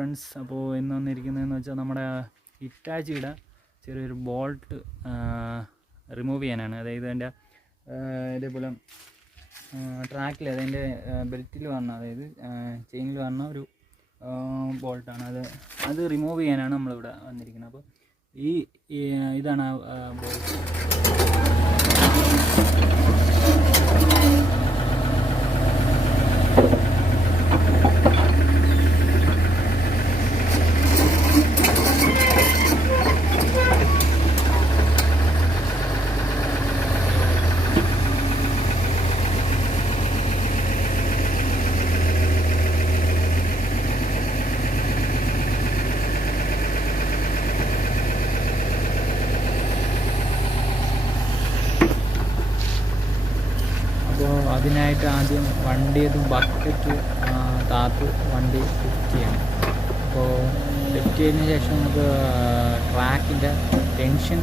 Friends, അപ്പോൾ ഇന്ന് വന്നിരിക്കുന്നതെന്ന് വെച്ചാൽ നമ്മുടെ ഹിറ്റാച്ചിയുടെ ചെറിയൊരു ബോൾട്ട് റിമൂവ് ചെയ്യാനാണ്. അതായത് അതിൻ്റെ ഇതേപോലെ ട്രാക്കിൽ അതിൻ്റെ ബെൽറ്റിൽ വന്ന, അതായത് ചെയിനിൽ വന്ന ഒരു ബോൾട്ടാണ്. അത് റിമൂവ് ചെയ്യാനാണ് നമ്മളിവിടെ വന്നിരിക്കുന്നത്. അപ്പോൾ ഇതാണ് ബോൾട്ട്. അപ്പോൾ അതിനായിട്ട് ആദ്യം വണ്ടിയത് ബക്കറ്റ് താത്ത് വണ്ടി ലിഫ്റ്റ് ചെയ്യണം. അപ്പോൾ ലിഫ്റ്റ് ചെയ്തതിന് ശേഷം നമുക്ക് ട്രാക്കിൻ്റെ ടെൻഷൻ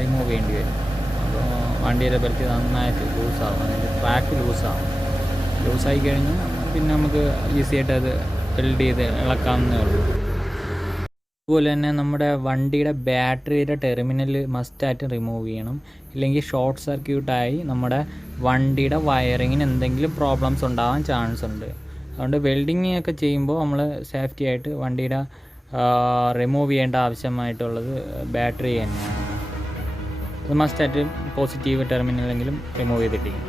റിമൂവ് ചെയ്യേണ്ടി വരും. അപ്പോൾ വണ്ടിയുടെ ബെൽറ്റ് നന്നായിട്ട് ലൂസാവും, അതിൻ്റെ ട്രാക്ക് ലൂസായി കഴിഞ്ഞാൽ പിന്നെ നമുക്ക് ഈസി ആയിട്ട് അത് വെൽഡ് ചെയ്ത് ഇളക്കാവുന്നേ ഉള്ളൂ. അതുപോലെ തന്നെ നമ്മുടെ വണ്ടിയുടെ ബാറ്ററിയുടെ ടെർമിനൽ മസ്റ്റായിട്ട് റിമൂവ് ചെയ്യണം. ഇല്ലെങ്കിൽ ഷോർട്ട് സർക്യൂട്ടായി നമ്മുടെ വണ്ടിയുടെ വയറിങ്ങിന് എന്തെങ്കിലും പ്രോബ്ലംസ് ഉണ്ടാകാൻ ചാൻസ് ഉണ്ട്. അതുകൊണ്ട് വെൽഡിങ് ഒക്കെ ചെയ്യുമ്പോൾ നമ്മൾ സേഫ്റ്റി ആയിട്ട് വണ്ടിയുടെ റിമൂവ് ചെയ്യേണ്ട ആവശ്യമായിട്ടുള്ളത് ബാറ്ററി തന്നെയാണ്. അത് മസ്റ്റായിട്ട് പോസിറ്റീവ് ടെർമിനലെങ്കിലും റിമൂവ് ചെയ്തിട്ടിരിക്കണം.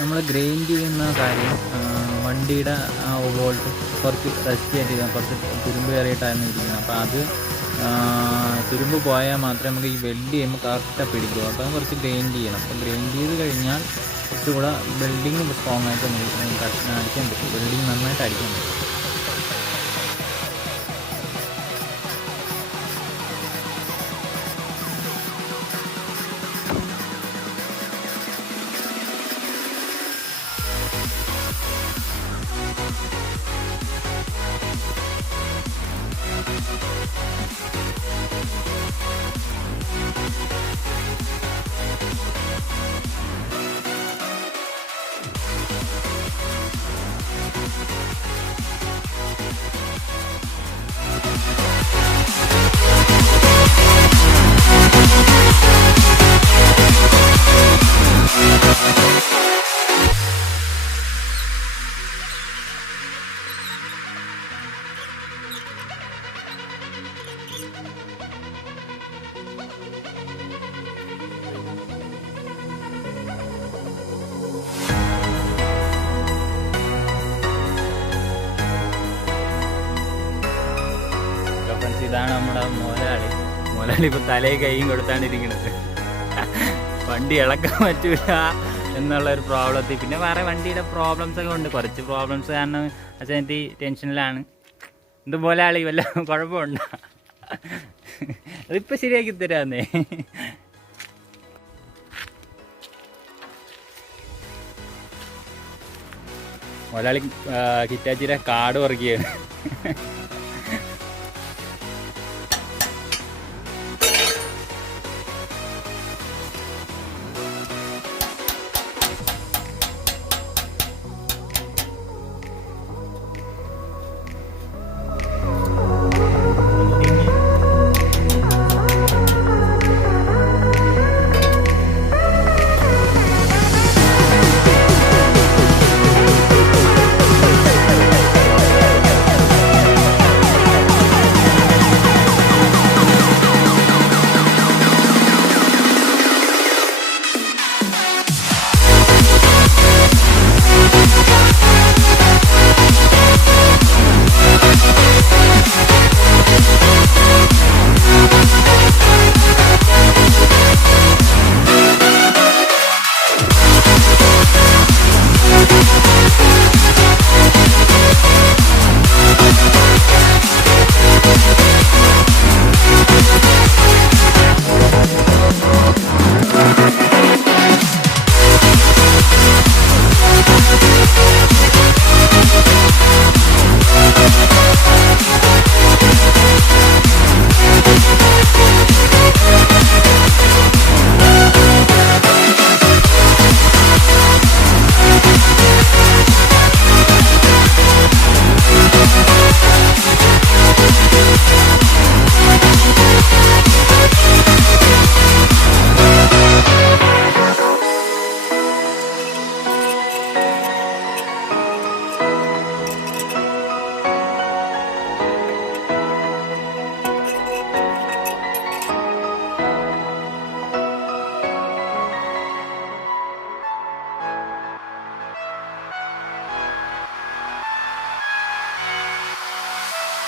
നമ്മൾ ഗ്രൈൻഡ് ചെയ്യുന്ന കാര്യം വണ്ടിയുടെ ബോൾട്ട് കുറച്ച് റെസ്റ്റ് ചെയ്തിരിക്കണം, കുറച്ച് തുരുമ്പ് കയറിയിട്ടായിരുന്നു ഇരിക്കുന്നത്. അപ്പോൾ അത് തുരുമ്പ് പോയാൽ മാത്രമേ നമുക്ക് ഈ വെൽഡ് ചെയ്യുമ്പോൾ കറക്റ്റായി പിടിക്കൂ. അപ്പോൾ കുറച്ച് ഗ്രൈൻഡ് ചെയ്യണം. അപ്പോൾ ഗ്രൈൻഡ് ചെയ്ത് കഴിഞ്ഞാൽ കുറച്ചുകൂടെ വെൽഡിങ് സ്ട്രോങ് ആയിട്ട് അടിക്കാൻ പറ്റും. വെൽഡിങ് നന്നായിട്ട് അടിക്കാൻ പറ്റും. ഇതാണ് നമ്മുടെ മുതലാളി ഇപ്പോൾ തലയും കൈയും കൊടുത്താണ്ടിരിക്കുന്നത്. വണ്ടി ഇളക്കാൻ പറ്റൂല എന്നുള്ളൊരു പ്രോബ്ലത്തിൽ, പിന്നെ വേറെ വണ്ടിയുടെ പ്രോബ്ലംസ് ഒക്കെ ഉണ്ട്. കുറച്ച് പ്രോബ്ലംസ് കാരണം അച്ഛനത്തി ടെൻഷനിലാണ്. ഇത് മുതലാളി വല്ല കുഴപ്പമുണ്ടോ? അതിപ്പോൾ ശരിയാക്കി തരാന്നേ. മുതലാളി ഹിറ്റാച്ചിയുടെ കാർഡ് വർക്ക് ചെയ്യാണ്.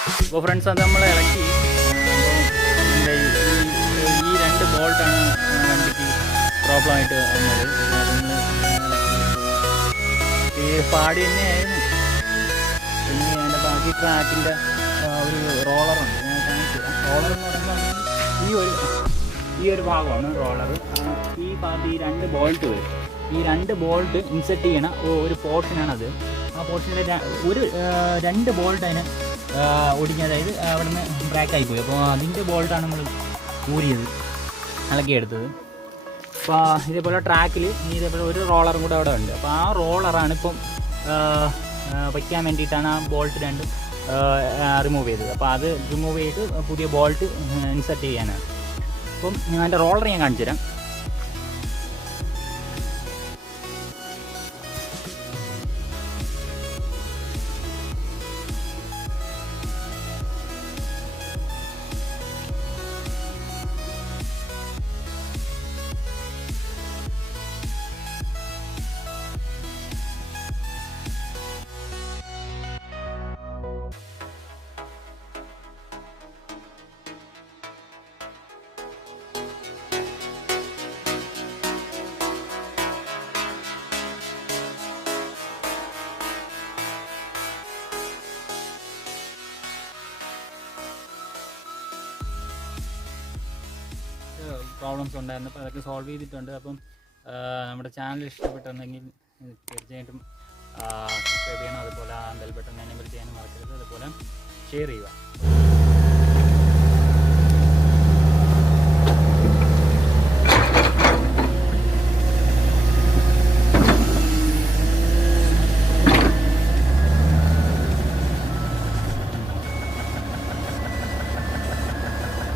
അപ്പോൾ ഫ്രണ്ട്സ് അത് നമ്മൾ ഇളക്കി. ഈ 2 ബോൾട്ടാണ് വണ്ടിക്ക് പ്രോബ്ലമായിട്ട് വന്നത്. ഈ പാടി തന്നെയായിരുന്നു. പിന്നെ അതിൻ്റെ ബാക്കി ട്രാക്കിൻ്റെ ഒരു റോളറുണ്ട്, ഞാൻ കാണിച്ചു തരാം. റോളർ എന്ന് പറയുമ്പോൾ ഈ ഒരു ഭാഗമാണ് റോളർ. ഈ ഭാഗത്ത് ഈ 2 ബോൾട്ട് വരും. ഈ 2 ബോൾട്ട് ഇൻസെർട്ട് ചെയ്യണ ഒരു പോർഷനാണത്. ആ പോർഷനിൽ 2 ബോൾട്ട് അതിന് ഒടിഞ്ഞ്, അതായത് അവിടെ നിന്ന് ബ്രേക്കായി പോയി. അപ്പോൾ അതിൻ്റെ ബോൾട്ടാണ് നമ്മൾ ഊരിയത്, ഇളക്കിയെടുത്തത്. അപ്പോൾ ഇതേപോലെ ട്രാക്കിൽ ഇതേപോലെ ഒരു റോളറും കൂടെ അവിടെ ഉണ്ട്. അപ്പോൾ ആ റോളറാണ് ഇപ്പം വയ്ക്കാൻ വേണ്ടിയിട്ടാണ് ആ ബോൾട്ട് 2 റിമൂവ് ചെയ്തത്. അപ്പോൾ അത് റിമൂവ് ചെയ്ത് പുതിയ ബോൾട്ട് ഇൻസെർട്ട് ചെയ്യാനാണ്. അപ്പം അതിൻ്റെ റോളർ ഞാൻ കാണിച്ചു തരാം. പ്രോബ്ലംസ് ഉണ്ടായിരുന്നു. അപ്പോൾ അതൊക്കെ സോൾവ് ചെയ്തിട്ടുണ്ട്. അപ്പം നമ്മുടെ ചാനൽ ഇഷ്ടപ്പെട്ടിട്ടുണ്ടെങ്കിൽ തീർച്ചയായിട്ടും സബ്സ്ക്രൈബ് ചെയ്യണം. അതുപോലെ ബെൽ ബട്ടൺ എനേബിൾ ചെയ്യാനും മറക്കരുത്. അതുപോലെ ഷെയർ ചെയ്യുക.